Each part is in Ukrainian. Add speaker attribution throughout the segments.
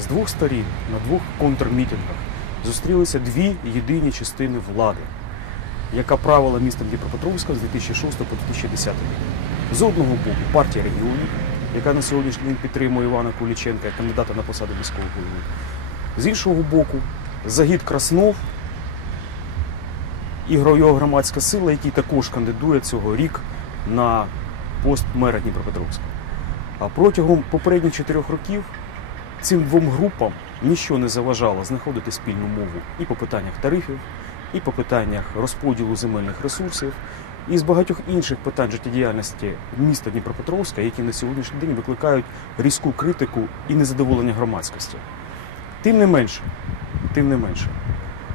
Speaker 1: з двох сторін на двох контрмітингах зустрілися дві єдині частини влади, яка правила містом Дніпропетровська з 2006 по 2010 рік. З одного боку партія регіонів, яка на сьогоднішній день підтримує Івана Куліченка кандидата на посаду міського голови. З іншого боку, Загід Краснов і його громадська сила, який також кандидує цього рік на пост мера Дніпропетровська. А протягом попередніх чотирьох років цим двом групам нічого не заважало знаходити спільну мову і по питаннях тарифів, і по питаннях розподілу земельних ресурсів, і з багатьох інших питань життєдіяльності міста Дніпропетровська, які на сьогоднішній день викликають різку критику і незадоволення громадськості. Тим не менше, тим не менше,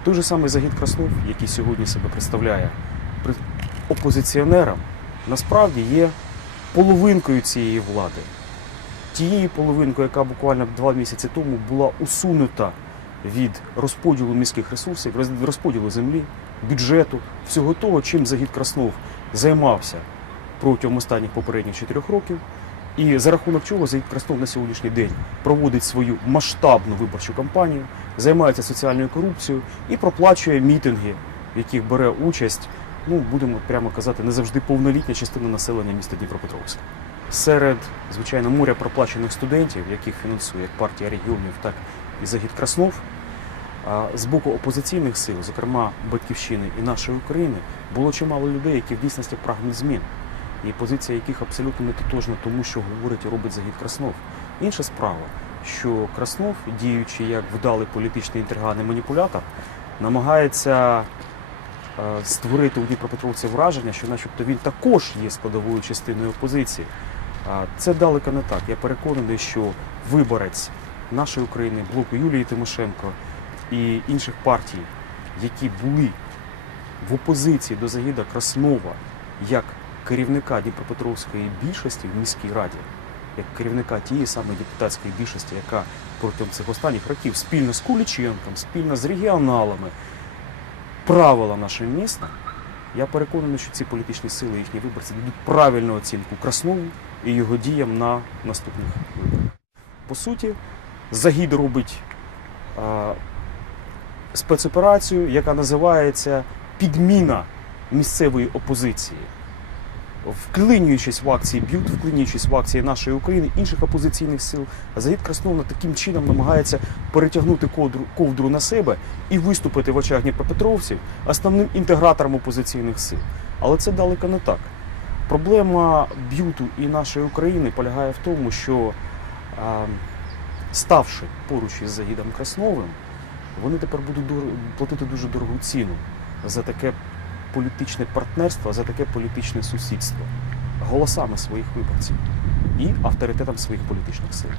Speaker 1: той же самий Загід Краснов, який сьогодні себе представляє опозиціонером, насправді є половинкою цієї влади. Тією половинкою, яка буквально два місяці тому була усунута від розподілу міських ресурсів, розподілу землі, бюджету, всього того, чим Загід Краснов займався протягом останніх попередніх чотирьох років. І за рахунок чого Загід Краснов на сьогоднішній день проводить свою масштабну виборчу кампанію, займається соціальною корупцією і проплачує мітинги, в яких бере участь, ну будемо прямо казати, не завжди повнолітня частина населення міста Дніпропетровська. Серед, звичайно, моря проплачених студентів, яких фінансує як партія регіонів, так і Загід Краснов. З боку опозиційних сил, зокрема Батьківщини і нашої України, було чимало людей, які в дійсності прагнуть змін, і позиція яких абсолютно не тотожна тому, що говорить і робить Загід Краснов. Інша справа, що Краснов, діючи як вдалий політичний інтриган і маніпулятор, намагається е, створити у Дніпропетровці враження, що начебто він також є складовою частиною опозиції. Це далеко не так. Я переконаний, що виборець нашої України, блоку Юлії Тимошенко і інших партій, які були в опозиції до Загіда Краснова як керівника Дніпропетровської більшості в міській раді, як керівника тієї самої депутатської більшості, яка протягом цих останніх років спільно з Куліченком, спільно з регіоналами правила нашим містом, я переконаний, що ці політичні сили, їхні виборці дадуть правильну оцінку Краснову і його діям на наступних виборах. По суті, Загід робить спецоперацію, яка називається підміна місцевої опозиції. Вклинюючись в акції б'ют, вклинюючись в акції нашої України, інших опозиційних сил, Загід Красновна таким чином намагається перетягнути ковдру, ковдру на себе і виступити в очах Дніпропетровців основним інтегратором опозиційних сил. Але це далеко не так. Проблема б'юту і нашої України полягає в тому, що ставши поруч із Загідом Красновим, вони тепер будуть платити дуже дорогу ціну за таке політичне партнерство, за таке політичне сусідство голосами своїх виборців і авторитетом своїх політичних сил.